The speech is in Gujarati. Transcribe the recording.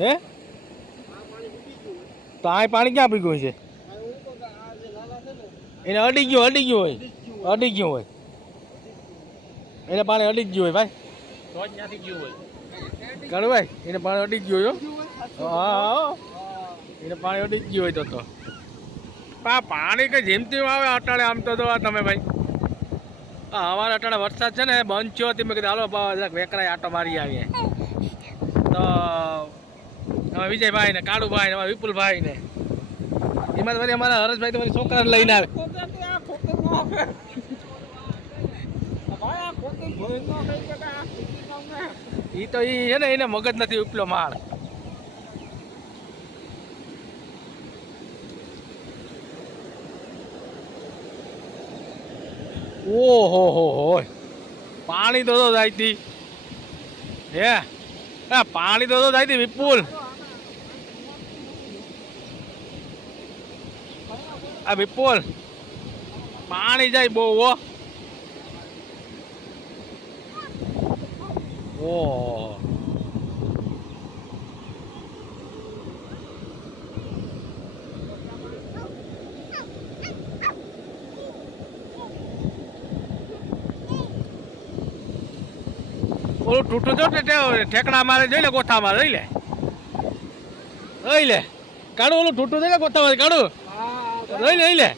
હે તો આ પાણી ક્યાં પી ગયું છે એને અડી ગયું હોય એને પાણી અડી જ ગયું હોય ભાઈ તો જ ત્યાંથી ગયું હોય કાળુ ભાઈ એને પાણી અડી જ ગયું હોય હા એને પાણી અડી જ ગયું હોય તો પાણી કઈ જેમ તેમ આવે અટાણે આમ તો જોવા તમે ભાઈ હા અમારે અટાણે વરસાદ છે ને બંધ થયો હતી મેં કીધું હાલો વેકરાય આટો મારી આવીએ તો અમે વિજયભાઈ ને કાળુભાઈ ને અમારા વિપુલભાઈ ને એમાં તો અમારા હરેશભાઈ તો મારી છોકરાને લઈને આવે ઈ તો ઈ છે ને એને મગજ નથી ઉપલો માળ ઓહો હો પાણી તો જાય તી હે પાણી તો જાય તી વિપુલ આ વિપુલ પાણી જાય બહુ ઓહ ઓલું તૂટું તો ઠેકડા મારે જોઈ લે ગોથા મારે લઈ લે કાઢું ઓલું તૂટું જોઈ લે ગોથા મારે કાઢું લઈ લે